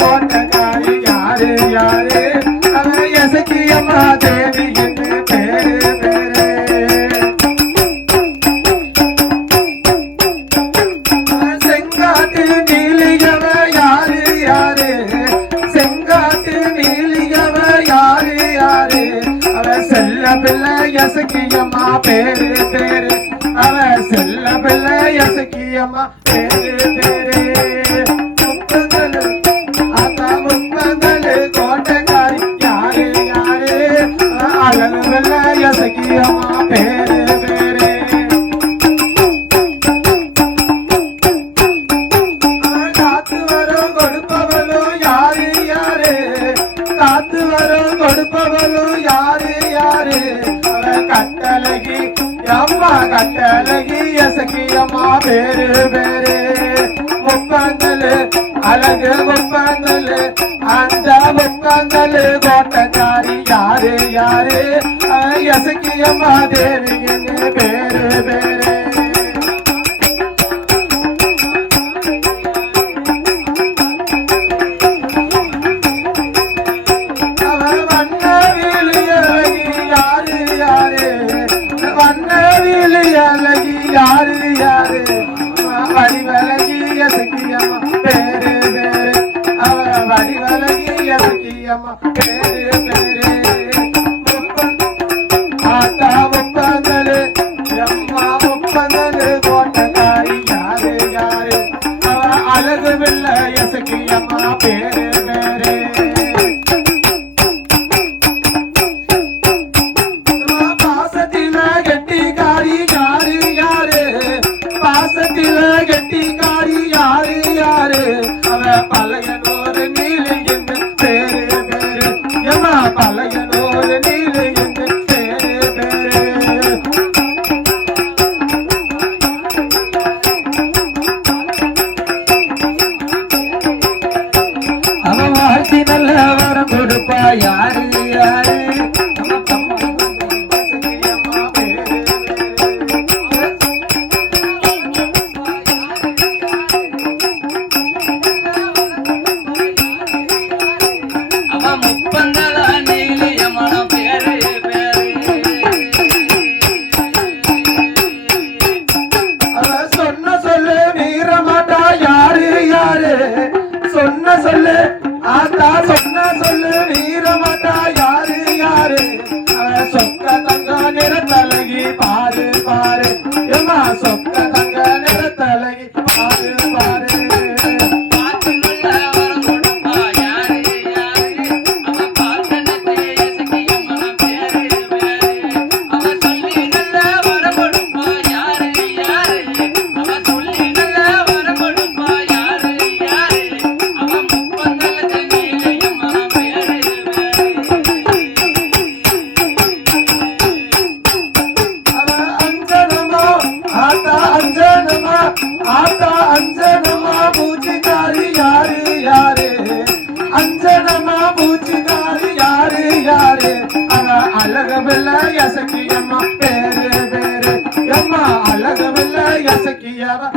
கோட்டக்காரி யாரு யாரு அவ எசக்கியம்மா தேவி என்று பேரு பேரு செங்காட்டு நீலியவ யாரு யாரு செங்காட்டு நீலியவ யாரு யாரு அவ செல்ல பிள்ளை எசக்கியம்மா பேரு பேரு அவ செல்ல பிள்ளை எசக்கியம்மா பேரு பேரு கோட்டக்காரி யாரு யாரு அழகு பிள்ளை எசக்கியம்மா பேரு பேரு காத்து வரும் கொடுப்பவளும் யாரு யாரு காத்து வரும் கொடுப்பவளும் யாரு யாரு அவ கட்டழகி அம்மா கட்டழகி எசக்கியம்மா பேரு பேரு முப்பந்தலு அழகு முப்பந்தலு அந்த முப்பந்தலு கோட்டக்காரி யாரு யாரு எசக்கியம்மா தேவி என்று பேரு பேரு அழகி யாரு யாரு வடிவழகி எசக்கியம்மா பேரு பேரு அவ வடிவழகி எசக்கியம்மா பேரு பேரு ஆத்தா முப்பந்தலு அம்மா முப்பந்தலு கோட்டக்காரி யாரு யாரு அவ அழகு பிள்ளை எசக்கியம்மா பேரு பேரு கெட்டிக்காரி யாரு யாரு அவ பழையனோரு நீலி என்று பேரு பேரு எம்மா பழையனோரு நீலி என்று பேரு பேரு அவ வாழ்த்தி நல்ல வரம் கொடுப்பா யாரு யாரு சொன்ன சொல்லு ஆத்தா சொன்ன சொல்லு வீரமாட்டா யாரு யாரு சொக்க தங்க நிறத்தழகி பாரு பாரு ஏமா சொக்க தங்க நிறத்தழகி பாரு பாரு ஆத்தா அஞ்சனமா பூச்சிக்காரி யாரு யாரு அஞ்சனமா பூச்சிக்காரி யாரு யாரு அவ அழகு பிள்ளை எசக்கியம்மா பேரு பேரு எம்மா அழகு பிள்ளை எசக்கியவ